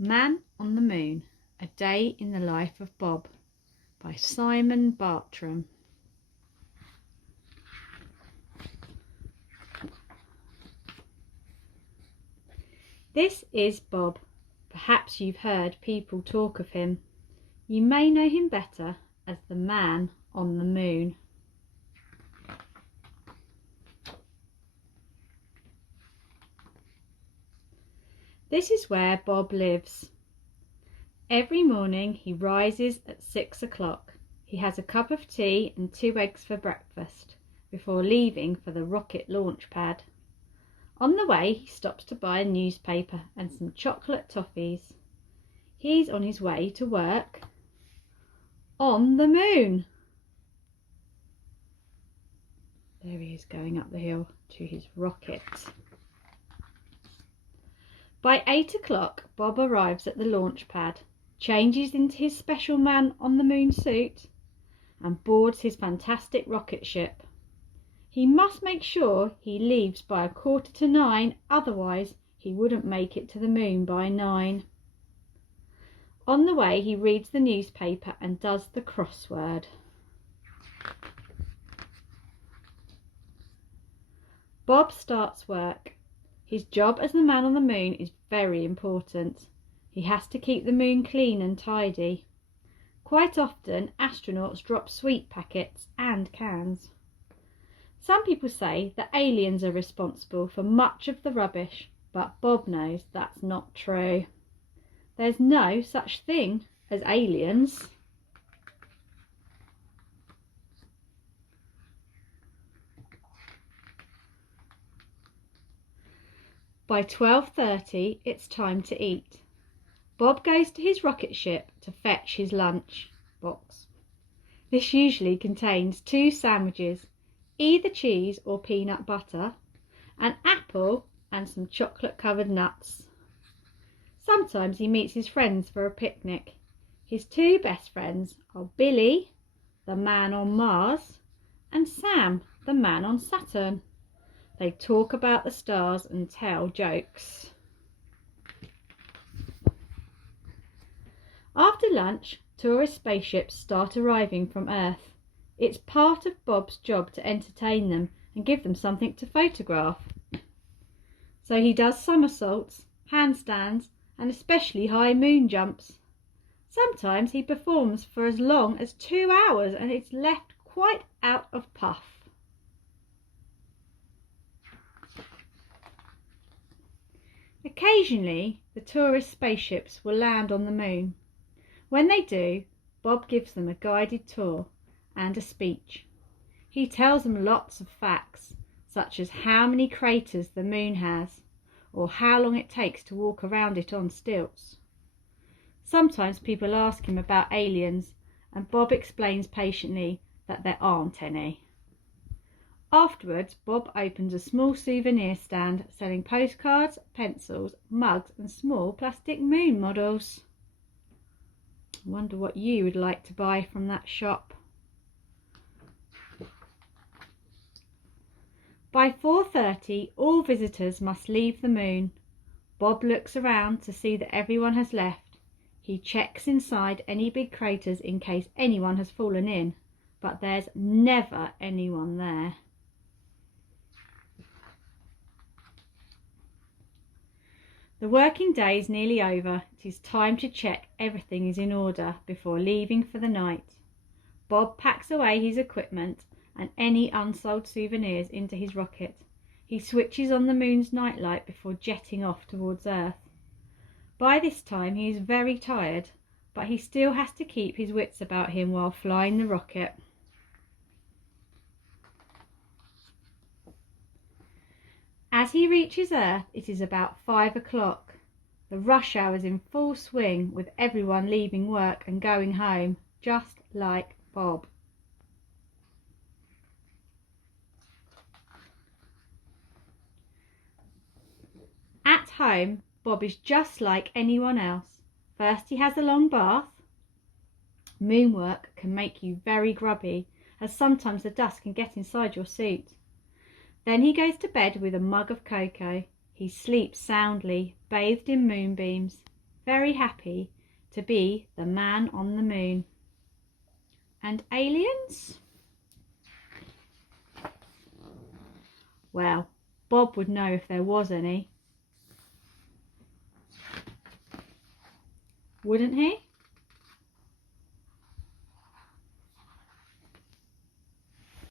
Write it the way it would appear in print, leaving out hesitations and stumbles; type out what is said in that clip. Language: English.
Man on the Moon, A Day in the Life of Bob by Simon Bartram. This is Bob. Perhaps you've heard people talk of him. You may know him better as the Man on the Moon. This is where Bob lives. Every morning he rises at 6 o'clock. He has a cup of tea and 2 eggs for breakfast before leaving for the rocket launch pad. On the way he stops to buy a newspaper and some chocolate toffees. He's on his way to work on the moon. There he is going up the hill to his rocket. By 8 o'clock, Bob arrives at the launch pad, changes into his special Man on the Moon suit, and boards his fantastic rocket ship. He must make sure he leaves by 8:45, otherwise he wouldn't make it to the moon by 9. On the way, he reads the newspaper and does the crossword. Bob starts work. His job as the Man on the Moon is very important. He has to keep the moon clean and tidy. Quite often, astronauts drop sweet packets and cans. Some people say that aliens are responsible for much of the rubbish, but Bob knows that's not true. There's no such thing as aliens. By 12:30, it's time to eat. Bob goes to his rocket ship to fetch his lunch box. This usually contains 2 sandwiches, either cheese or peanut butter, an apple and some chocolate-covered nuts. Sometimes he meets his friends for a picnic. His 2 best friends are Billy, the Man on Mars, and Sam, the Man on Saturn. They talk about the stars and tell jokes. After lunch, tourist spaceships start arriving from Earth. It's part of Bob's job to entertain them and give them something to photograph. So he does somersaults, handstands, and especially high moon jumps. Sometimes he performs for as long as 2 hours and is left quite out of puff. Occasionally, the tourist spaceships will land on the moon. When they do, Bob gives them a guided tour and a speech. He tells them lots of facts, such as how many craters the moon has, or how long it takes to walk around it on stilts. Sometimes people ask him about aliens, and Bob explains patiently that there aren't any. Afterwards, Bob opens a small souvenir stand selling postcards, pencils, mugs and small plastic moon models. I wonder what you would like to buy from that shop. By 4:30, all visitors must leave the moon. Bob looks around to see that everyone has left. He checks inside any big craters in case anyone has fallen in, but there's never anyone there. The working day is nearly over. It is time to check everything is in order before leaving for the night. Bob packs away his equipment and any unsold souvenirs into his rocket. He switches on the moon's nightlight before jetting off towards Earth. By this time he is very tired, but he still has to keep his wits about him while flying the rocket. As he reaches Earth, it is about 5 o'clock. The rush hour is in full swing, with everyone leaving work and going home, just like Bob. At home, Bob is just like anyone else. First he has a long bath. Moon work can make you very grubby, as sometimes the dust can get inside your suit. Then he goes to bed with a mug of cocoa. He sleeps soundly, bathed in moonbeams. very happy to be the man on the moon. And aliens? Well, Bob would know if there was any. Wouldn't he?